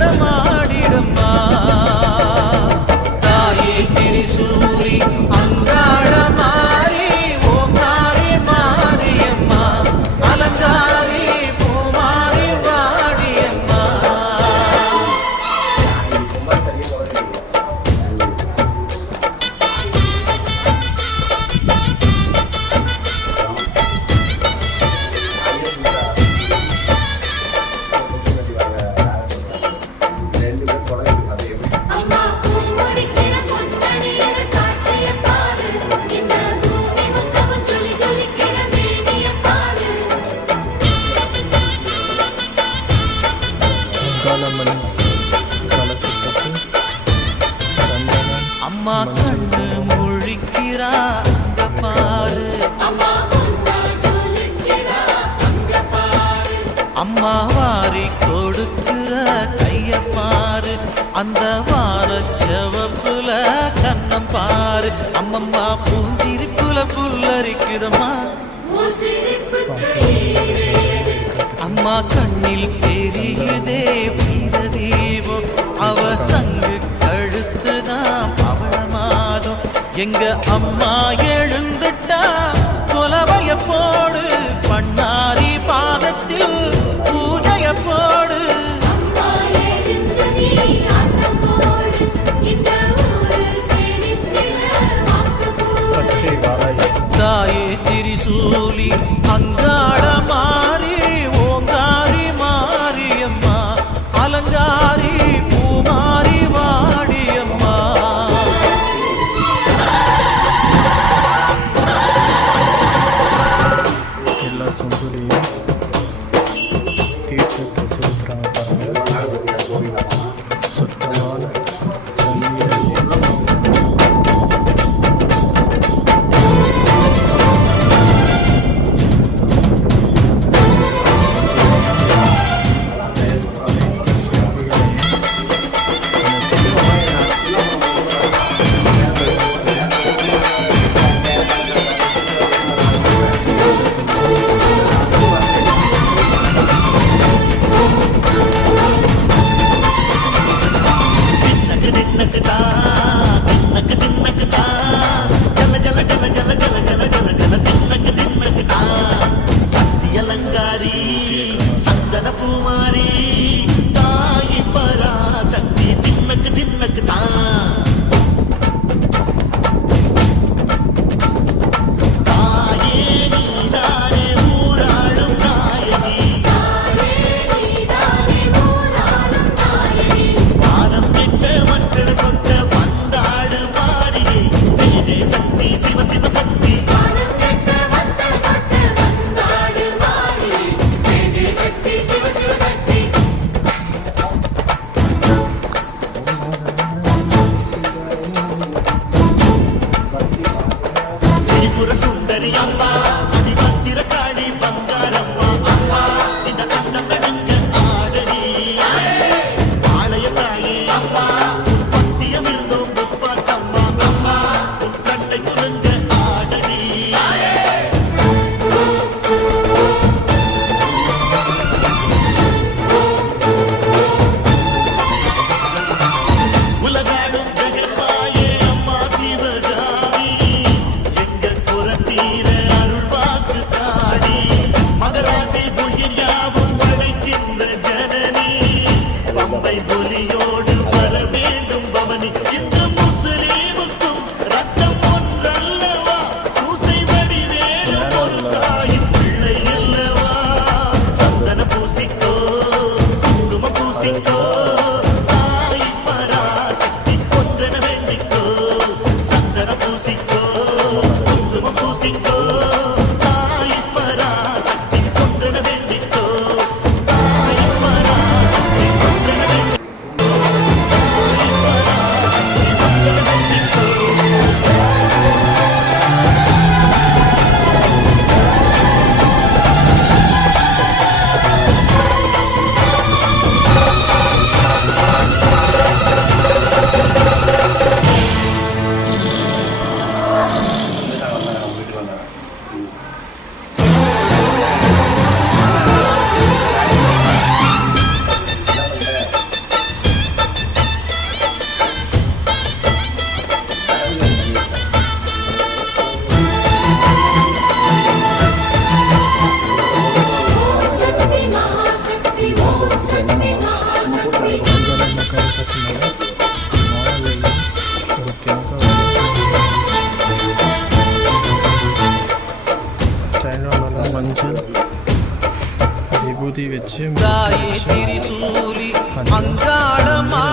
நடமாடிடம்மா. அம்மா வாரி கொடுக்கிற கைய பாரு. அந்த வார செவப்புல கண்ணம் பாரு. அம்மம்மா பூந்திருப்புல புல்லரிக்குதம்மா. அம்மா கண்ணில் தெரியுதே வீரதீபம் அவ சங்கு கழுத்துதான் பவள மாதம் எங்க அம்மா எழுந்துட்டா கொலவைய போடு. సూలి అంగాళ Oh. മഞ്ചൻ വിഭൂതി വെച്ച് അങ്കാടമാ